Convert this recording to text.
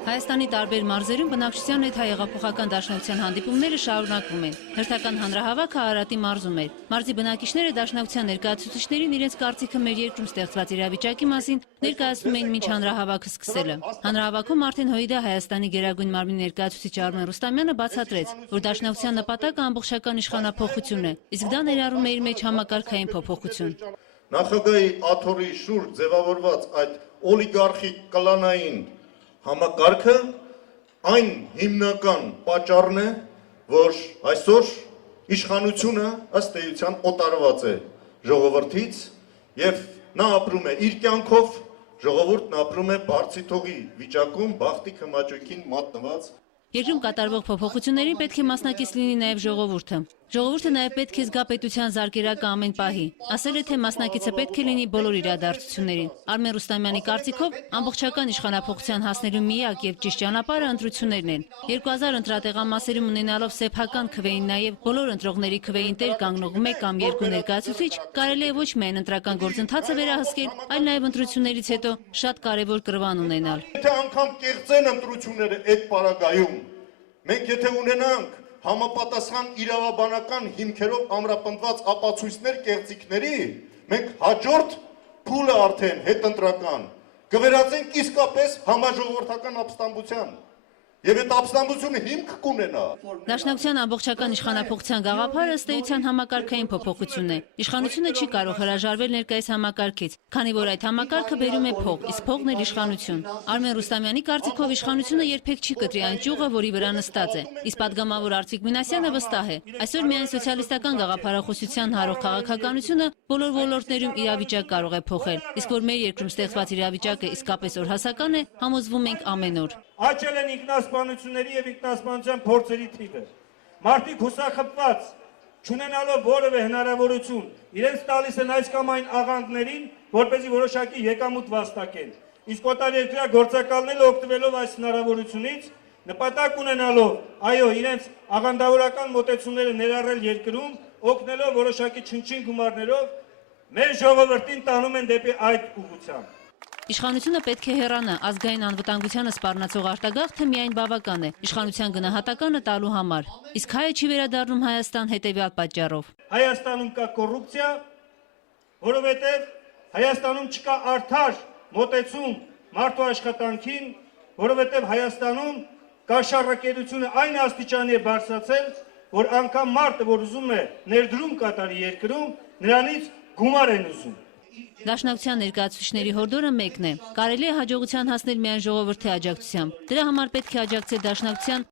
Հայաստանի տարբեր մարզերում բնակչության հետ հայեղափոխական դաշնակցության հանդիպումները շարունակվում են։ Հերթական հանրահավաքը Արարատի մարզում էր։ Մարզի բնակիչները դաշնակցության ներկայացուցիչներին իրենց կարծիքը մեր երկրում ստեղծված իրավիճակի մասին ներկայացնում էին մինչ հանրահավաքը սկսելը։ Հանրահավաքում արդեն ՀՅԴ Հայաստանի գերագույն մարմնի ներկայացուցիչ Արմեն Ռուստամյանը բացատրեց, որ դաշնակցության նպատակը ամբողջական իշխանափոխություն է, իսկ դա ներառում է իր մեջ համակարգային փոփոխություն։ Նախագահի աթոռի շուրջ ձևավորված այդ օլիգարխիկ կլանային համակարգը այն հիմնական պատճառն է, որ այսօր իշխանությունը ըստ էության օտարված է ժողովրդից եւ նա ապրում է իր կյանքով, ժողովուրդն ապրում է բարձիթողի վիճակում, բախտի քմաճույքին մատնված։ Երկրում կատարվող փոփոխություններին պետք է մասնակից լինի նաև ժողովուրդը։ Ժողովուրդը նաև պետք է զգա պետության զարկերակը ամեն պահի։ Ասել է, թե մասնակիցը պետք է լինի բոլոր իրադարձություններին։ Արմեն Ռուստամյանի կարծիքով ամբողջական իշխանափոխության հասնելու միակ եւ ճիշտ ճանապարհը ընտրություններն են։ 2000 ընտրատեղամասերում ունենալով սեփական քվեին նաև բոլոր ընտրողների քվեին տեր կանգնող 1 կամ 2 ներկայացուցիչ կարելի է ոչ միայն ընտրական գործընթացը վերահսկել, այլ նաև ընտրություններից հետո շատ կարևոր կրվան ունենալ։ Եթե անգամ կեղծեն ընտրությունները այդ պարագայում, մենք եթե ունենանք համապատասխան իրավաբանական հիմքերով ամրապնդված ապացույցներ կեղծիքների, մենք հաջորդ փուլը արդեն հետընտրական կվերածենք իսկապես համաժողովրդական ապստամբության։ Եվ այդ ապստամբությունը հիմք կունենա։ Դաշնակցության ամբողջական իշխանափոխության գաղափարը ըստ էության համակարգային փոփոխությունն է։ Իշխանությունը չի կարող հրաժարվել ներկայիս համակարգից, քանի որ այդ համակարգը բերում է փող, իսկ փողն էլ իշխանություն։ Արմեն Ռուստամյանի կարծիքով իշխանությունը երբեք չի կտրի այն ճյուղը, որի վրա նստած է։ Իսկ падգամավոր Արծվիկ Մինասյանը վստահ է, այսօր միայն սոցիալիստական գաղափարախոսության հարող քաղաքականությունը բոլոր ոլորտներում իրավիճակ կարող է փոխել։ Իսկ որ մեր երկրում ստեղծված իրավիճակը իսկապես օրհասական է, համոզվում ենք ամեն օր։ Աճել են ինքնասպանությունների եւ ինքնասպանության փորձերի թիվը։ Մարդիկ հուսախմբված, չունենալով որևէ հնարավորություն, իրենց տալիս են այս կամ այն աղանդներին, որպեսզի որոշակի եկամուտ վաստակեն։ Իսկ օտարերկրյա գործակալները օգտվելով այս հնարավորությունից, նպատակ ունենալով, այո, իրենց աղանդավորական մոտեցումները ներառել երկրում, օգնելով որոշակի չնչին գումարներով, մեր ժողովրդին տանում են դեպի այդ ուղղությամբ։ Իշխանությունը պետք է հեռանա, ազգային անվտանգությանը սպառնացող արտագաղթը միայն բավական է իշխանության գնահատականը տալու համար։ Իսկ հայը չի վերադառնում Հայաստան հետևյալ պատճառով։ Հայաստանում կա կոռուպցիա, որովհետև Հայաստանում չկա արդար մոտեցում մարդու աշխատանքին, որովհետև Հայաստանում կաշառակերությունը այն աստիճանի է բարձրացել, որ անգամ մարդը, որ ուզում է ներդրում կատարի երկրում, նրանից գումար են ուզում։ Դաշնակցության ներկայացուցիչների հորդորը մեկն է։ Կարելի է հաջողության հասնել միայն ժողովրդի աջակցությամբ։ Դրա համար պետք է աջակցել դաշնակցության